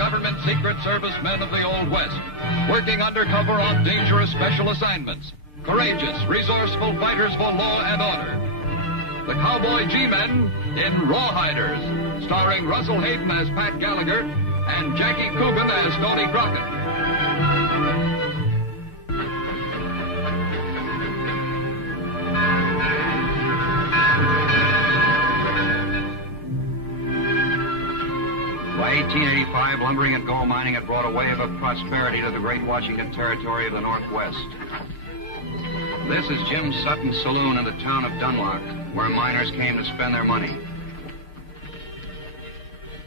government secret service men of the Old West, working undercover on dangerous special assignments. Courageous, resourceful fighters for law and order. The Cowboy G Men in Rawhiders, starring Russell Hayden as Pat Gallagher and Jackie Coogan as Stoney Crockett. By 1885, lumbering and gold mining had brought a wave of prosperity to the great Washington Territory of the Northwest. This is Jim Sutton's saloon in the town of Dunlock, where miners came to spend their money.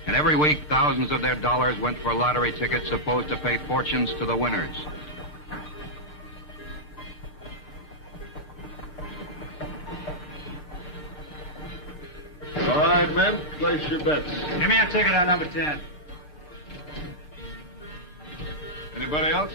And every week, thousands of their dollars went for lottery tickets supposed to pay fortunes to the winners. All right, men, place your bets. Give me a ticket on number 10. Anybody else?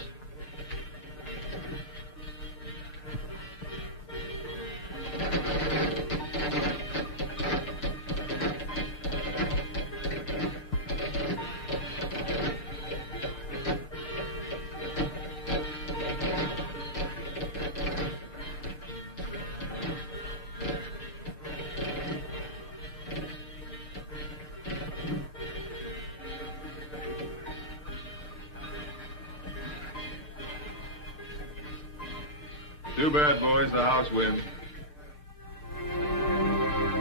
Too bad, boys. The house wins.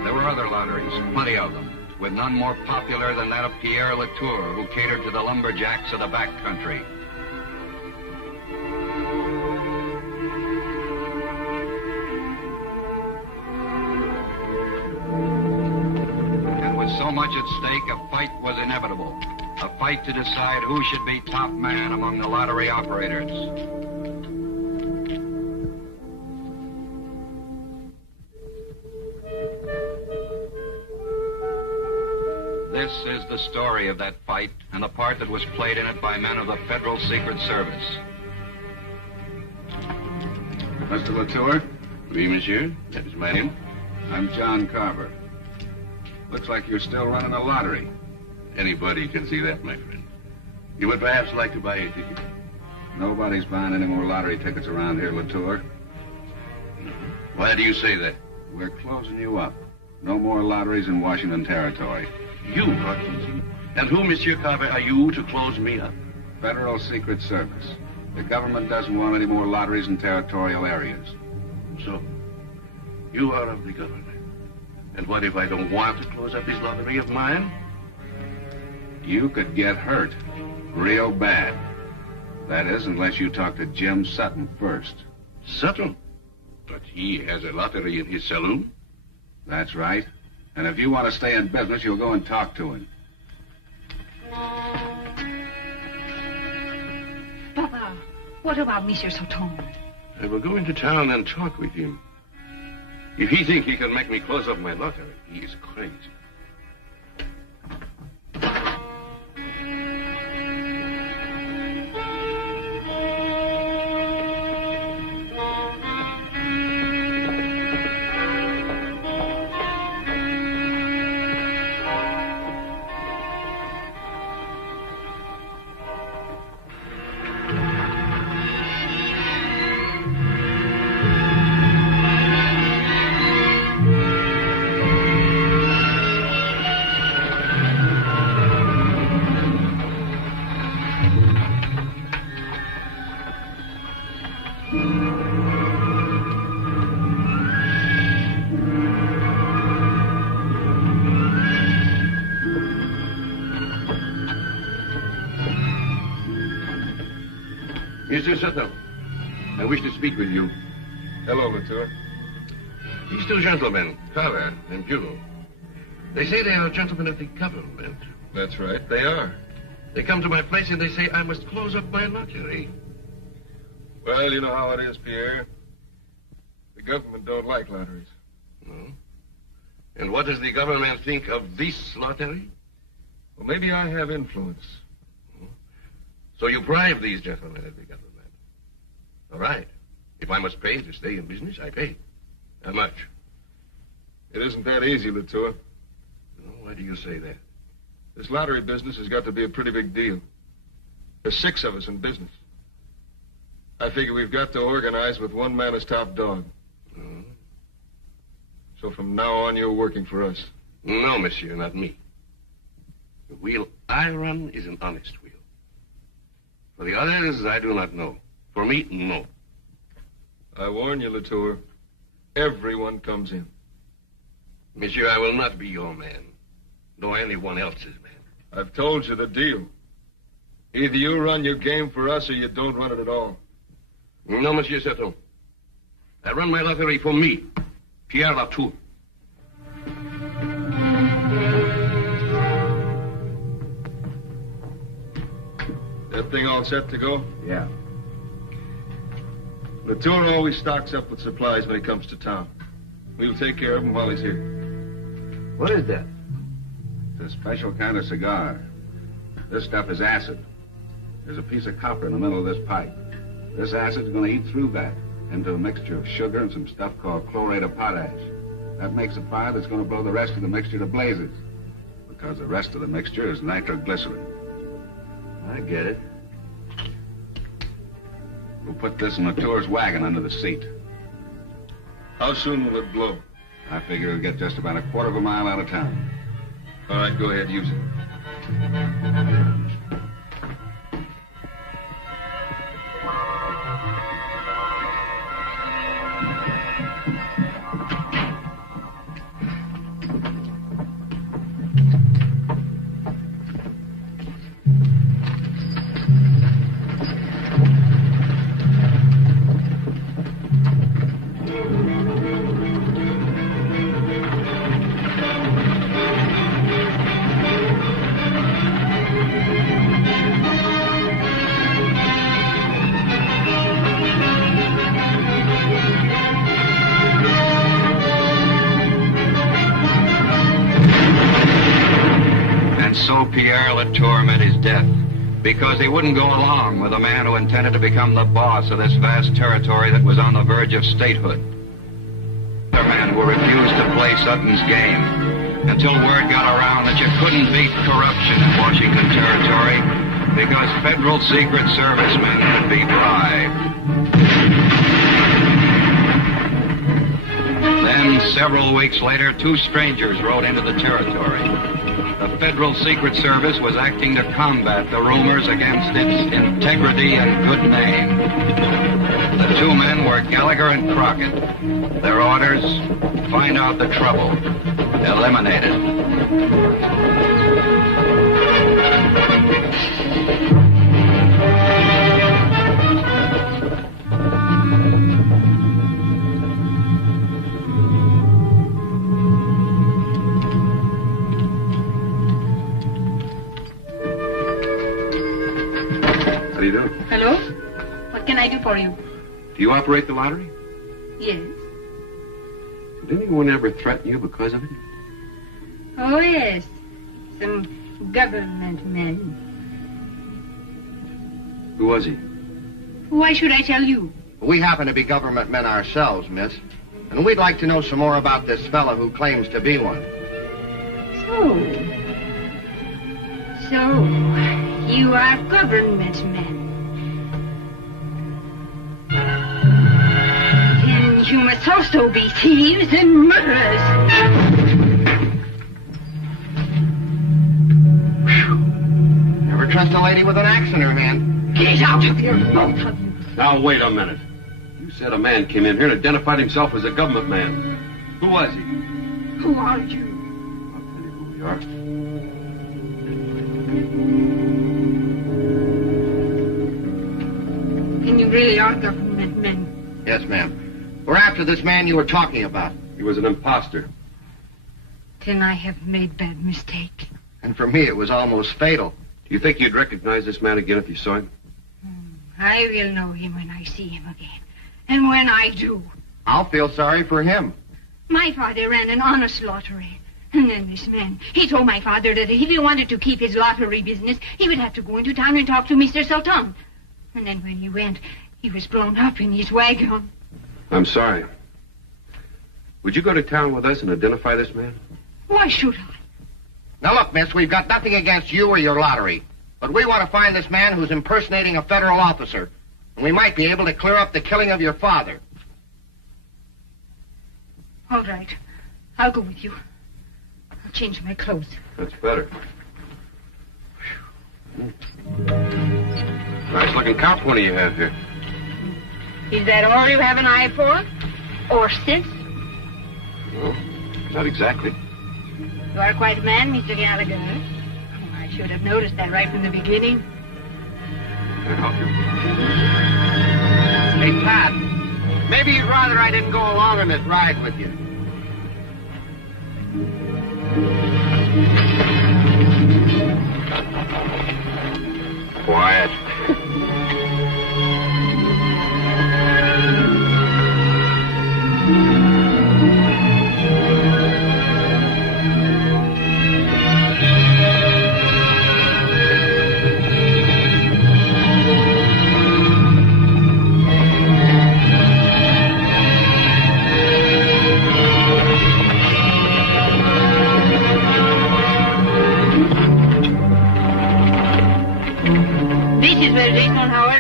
There were other lotteries, plenty of them, with none more popular than that of Pierre Latour, who catered to the lumberjacks of the back country. And with so much at stake, a fight was inevitable. A fight to decide who should be top man among the lottery operators. This is the story of that fight and the part that was played in it by men of the Federal Secret Service. Mr. Latour? Oui, monsieur. That is my name. I'm John Carver. Looks like you're still running a lottery. Anybody can see that, my friend. You would perhaps like to buy a ticket? Nobody's buying any more lottery tickets around here, Latour. Why do you say that? We're closing you up. No more lotteries in Washington Territory. You, Hutchinson? And who, Monsieur Carver, are you to close me up? Federal Secret Service. The government doesn't want any more lotteries in territorial areas. So, you are of the government. And what if I don't want to close up this lottery of mine? You could get hurt. Real bad. That is, unless you talk to Jim Sutton first. Sutton? But he has a lottery in his saloon. That's right. And if you want to stay in business, you'll go and talk to him. Papa, what about Monsieur Sutton? I will go into town and talk with him. If he thinks he can make me close up my lottery, he is crazy. Monsieur Sutton, I wish to speak with you. Hello, Latour. These two gentlemen, Carver and Bugle, they say they are gentlemen of the government. That's right, they are. They come to my place and they say I must close up my lottery. Well, you know how it is, Pierre. The government don't like lotteries. No? And what does the government think of this lottery? Well, maybe I have influence. So you bribe these gentlemen of the government. All right. If I must pay to stay in business, I pay. How much? It isn't that easy, Latour. No, why do you say that? This lottery business has got to be a pretty big deal. There's 6 of us in business. I figure we've got to organize with one man as top dog. So from now on, you're working for us. No, monsieur, not me. The wheel I run is an honest wheel. For the others, I do not know. For me, no. I warn you, Latour. Everyone comes in. Monsieur, I will not be your man, nor anyone else's man. I've told you the deal. Either you run your game for us or you don't run it at all. No, Monsieur Sutton. I run my lottery for me, Pierre Latour. That thing all set to go? Yeah. Latour always stocks up with supplies when he comes to town. We'll take care of him while he's here. What is that? It's a special kind of cigar. This stuff is acid. There's a piece of copper in the middle of this pipe. This acid's going to eat through that into a mixture of sugar and some stuff called chlorate of potash. That makes a fire that's going to blow the rest of the mixture to blazes. Because the rest of the mixture is nitroglycerin. I get it. We'll put this in Latour's wagon under the seat. How soon will it blow? I figure it'll get just about a quarter of a mile out of town. All right, go ahead, use it. Pierre Latour met his death because he wouldn't go along with a man who intended to become the boss of this vast territory that was on the verge of statehood. The men who refused to play Sutton's game until word got around that you couldn't beat corruption in Washington Territory because federal Secret Servicemen could be bribed. Then, several weeks later, 2 strangers rode into the territory. The Federal Secret Service was acting to combat the rumors against its integrity and good name. The 2 men were Gallagher and Crockett. Their orders, find out the trouble, eliminate it. How do you do? Hello? What can I do for you? Do you operate the lottery? Yes. Did anyone ever threaten you because of it? Oh, yes. Some government men. Who was he? Why should I tell you? We happen to be government men ourselves, miss. And we'd like to know some more about this fellow who claims to be one. So, you are government men. Then you must also be thieves and murderers. Never trust a lady with an axe in her hand. Get out of here, both of you. Now, wait a minute. You said a man came in here and identified himself as a government man. Who was he? Who are you? I'll tell you who we are. And you really are government men? Yes, ma'am. We're after this man you were talking about. He was an imposter. Then I have made bad mistake. And for me, it was almost fatal. Do you think you'd recognize this man again if you saw him? I will know him when I see him again. And when I do. I'll feel sorry for him. My father ran an honest lottery. And then this man, he told my father that if he wanted to keep his lottery business, he would have to go into town and talk to Mr. Sultan. And then when he went, he was blown up in his wagon. I'm sorry. Would you go to town with us and identify this man? Why should I? Now, look, miss, we've got nothing against you or your lottery. But we want to find this man who's impersonating a federal officer. And we might be able to clear up the killing of your father. All right. I'll go with you. I'll change my clothes. That's better. Nice looking cop one you have here. Is that all you have an eye for? Or sis? No, not exactly. You are quite a man, Mr. Gallagher. Oh, I should have noticed that right from the beginning. Can I help you? Hey, Pat, maybe you'd rather I didn't go along on this ride with you. Quiet.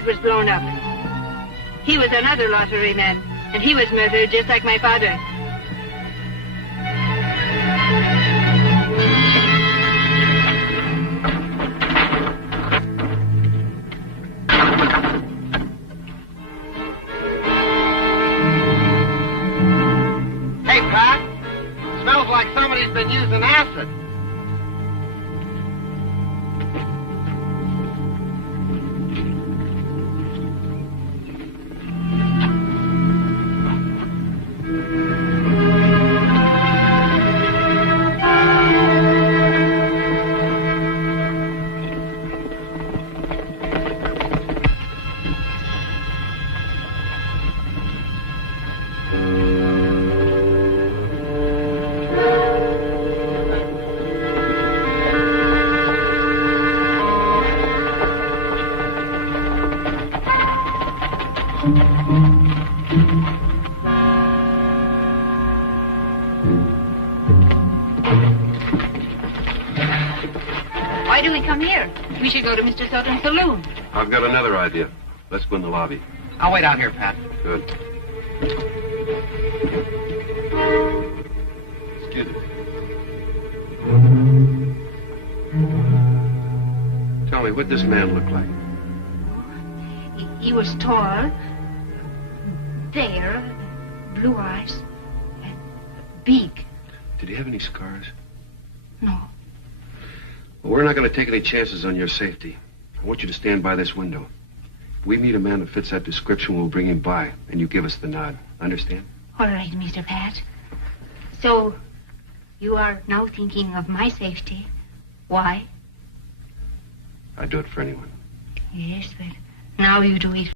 Was blown up. He was another lottery man, and he was murdered just like my father. Hey, Pat, smells like somebody's been using acid. Why do we come here? We should go to Mr. Sultan's saloon. I've got another idea. Let's go in the lobby. I'll wait out here, Pat. Good. Excuse me. Tell me, what'd this man look like? He was tall, fair, blue eyes, and big. Did he have any scars? No. Well, we're not going to take any chances on your safety. I want you to stand by this window. If we meet a man who fits that description, we'll bring him by, and you give us the nod. Understand? All right, Mr. Pat. So, you are now thinking of my safety. Why? I'd do it for anyone. Yes, but now you do it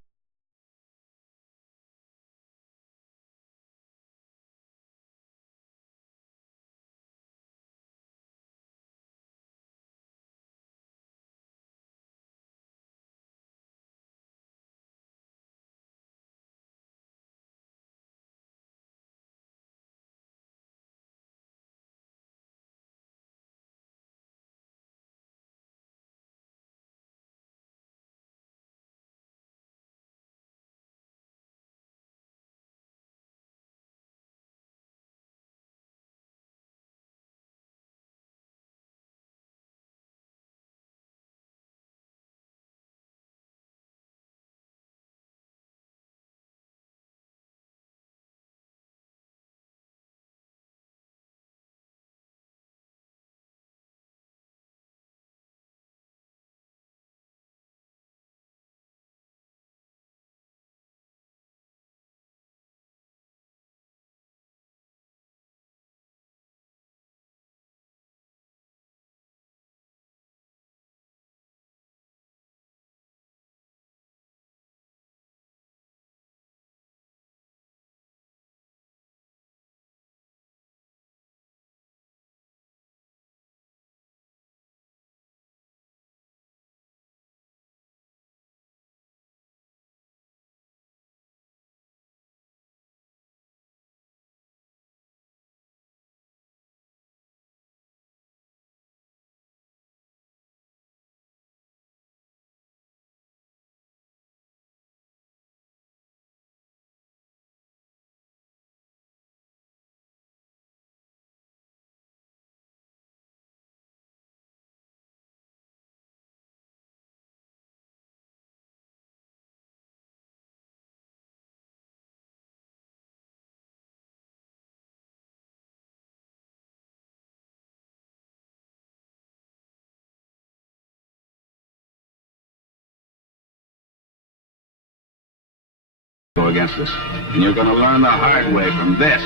against us. And you're going to learn the hard way from this.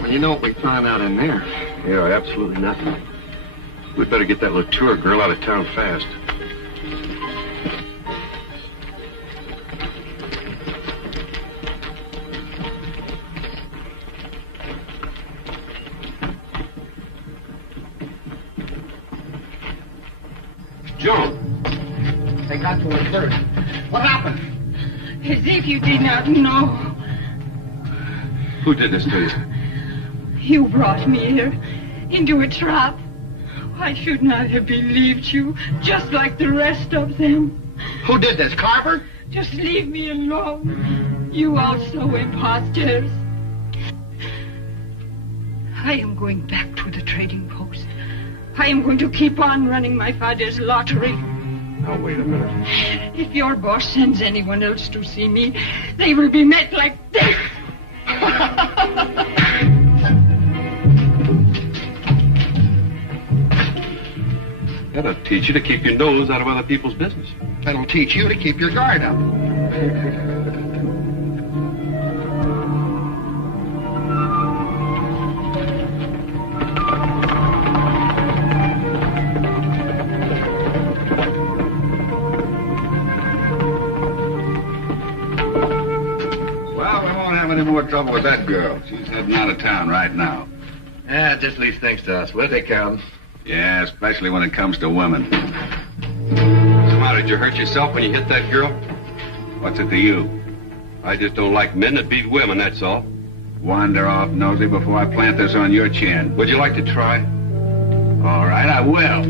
Well, you know what we found out in there? Yeah, absolutely nothing. We'd better get that Latour girl out of town fast. Joan! They got to her first. What happened? As if you did not know. Who did this to you? You brought me here into a trap. I should not have believed you, just like the rest of them. Who did this, Carver? Just leave me alone. You also imposters. I am going back to the trading post. I am going to keep on running my father's lottery. Now, wait a minute. If your boss sends anyone else to see me, they will be met like this. That'll teach you to keep your nose out of other people's business. That'll teach you to keep your guard up. Well, we won't have any more trouble with that girl. She's heading out of town right now. Yeah, it just leaves things to us. Where'd they come? Yeah, especially when it comes to women. What's the matter? Did you hurt yourself when you hit that girl? What's it to you? I just don't like men that beat women, that's all. Wander off, nosy, before I plant this on your chin. Would you like to try? All right, I will.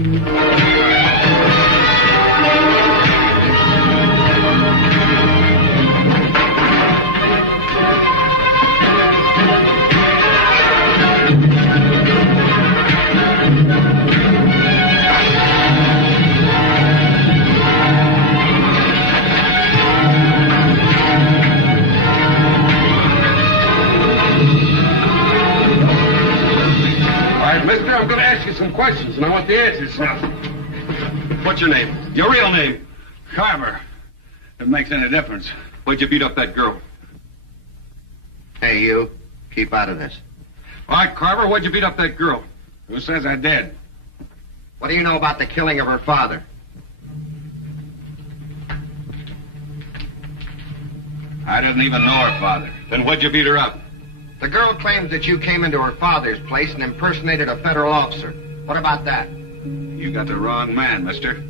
Mister, I'm going to ask you some questions, and I want the answers now. What's your name? Your real name? Carver. If it makes any difference. Why'd you beat up that girl? Hey, you. Keep out of this. All right, Carver, why'd you beat up that girl? Who says I did? What do you know about the killing of her father? I didn't even know her father. Then why'd you beat her up? The girl claims that you came into her father's place and impersonated a federal officer. What about that? You got the wrong man, mister.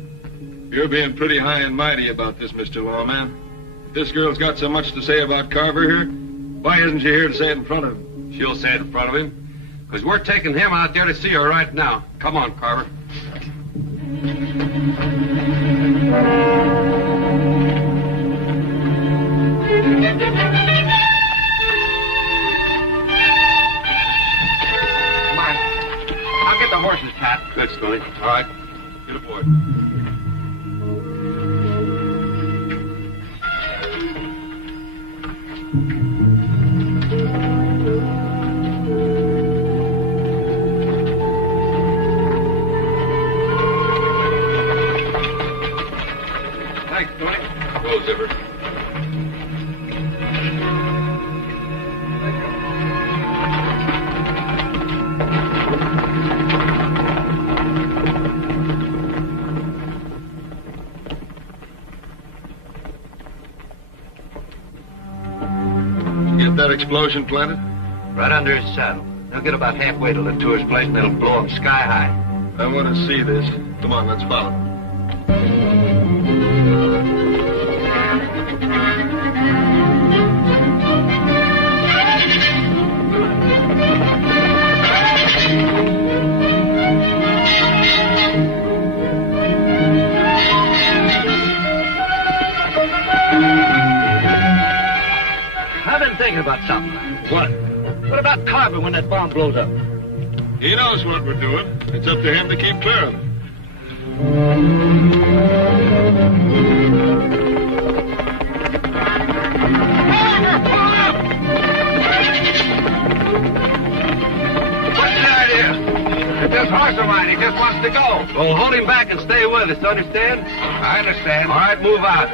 You're being pretty high and mighty about this, Mr. Lawman. If this girl's got so much to say about Carver here, why isn't she here to say it in front of him? She'll say it in front of him. Because we're taking him out there to see her right now. Come on, Carver. I'll get the horses, Pat. Good, Stoney. All right. Get aboard. Thanks, Stoney. Go, Zipper. That explosion planted? Right under his saddle. They'll get about halfway to Latour's place and it'll blow him sky high. I want to see this. Come on, let's follow. I've been thinking about something. What? What about Carver when that bomb blows up? He knows what we're doing. It's up to him to keep clear of it. Carver, pull up! What's the idea? It's just horse of mine. He just wants to go. Well, hold him back and stay with us, understand? I understand. All right, move out.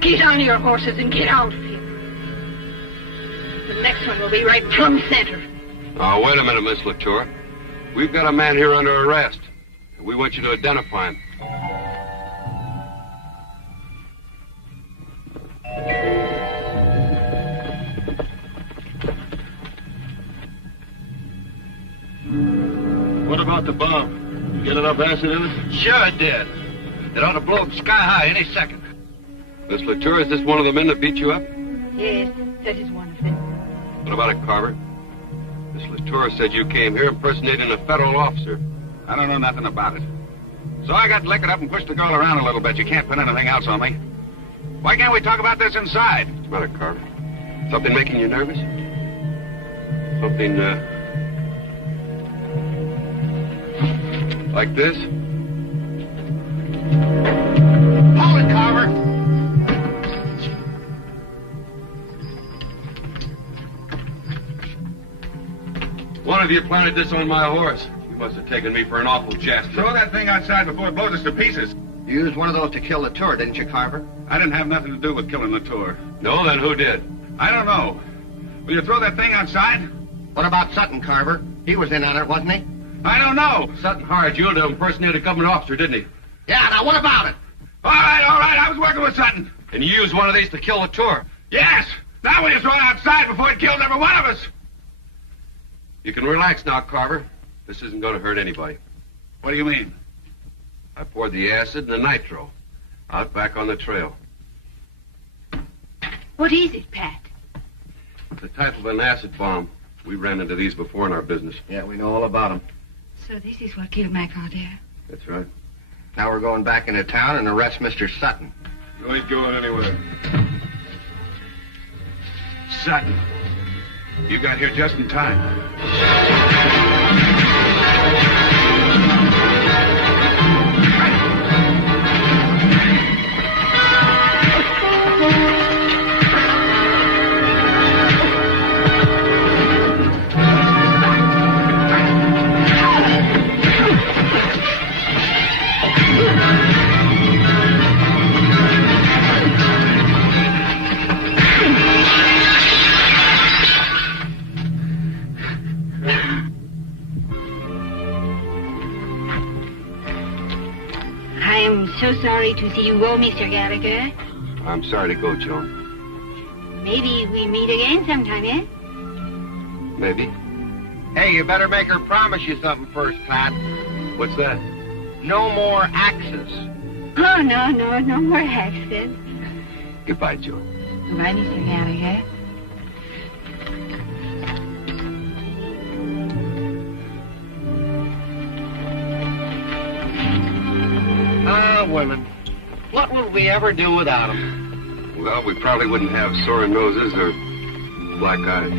Get on your horses and get out, Phil. The next one will be right plumb center. Oh, wait a minute, Miss Latour. We've got a man here under arrest. We want you to identify him. What about the bomb? You get enough acid in it? Sure it did. It ought to blow up sky high any second. Miss Latour, is this one of the men that beat you up? Yes, that is one of them. What about it, Carver? Miss Latour said you came here impersonating a federal officer. I don't know nothing about it. So I got liquored up and pushed the girl around a little bit. You can't put anything else on me. Why can't we talk about this inside? What's the matter, Carver? Something making you nervous? Something, like this? Hold it, Carver. One of you planted this on my horse. You must have taken me for an awful jester. Throw that thing outside before it blows us to pieces. You used one of those to kill the tour, didn't you, Carver? I didn't have nothing to do with killing Latour. No, then who did? I don't know. Will you throw that thing outside? What about Sutton, Carver? He was in on it, wasn't he? I don't know. Sutton hired you to impersonate a government officer, didn't he? Yeah, now what about it? All right. I was working with Sutton. And you used one of these to kill Latour. Yes. Now will you throw it outside before it kills every one of us? You can relax now, Carver. This isn't going to hurt anybody. What do you mean? I poured the acid and the nitro out back on the trail. What is it, Pat? The type of an acid bomb. We ran into these before in our business. Yeah, we know all about them. So this is what killed my father. That's right. Now we're going back into town and arrest Mr. Sutton. You ain't going anywhere. Sutton. You got here just in time. I'm so sorry to see you go, Mr. Gallagher. I'm sorry to go, Joan. Maybe we meet again sometime, eh? Maybe. Hey, you better make her promise you something first, Pat. What's that? No more axes. Oh, no more axes. Goodbye, Joan. Goodbye, Mr. Gallagher. Ah, women. What would we ever do without them? Well, we probably wouldn't have sore noses or black eyes.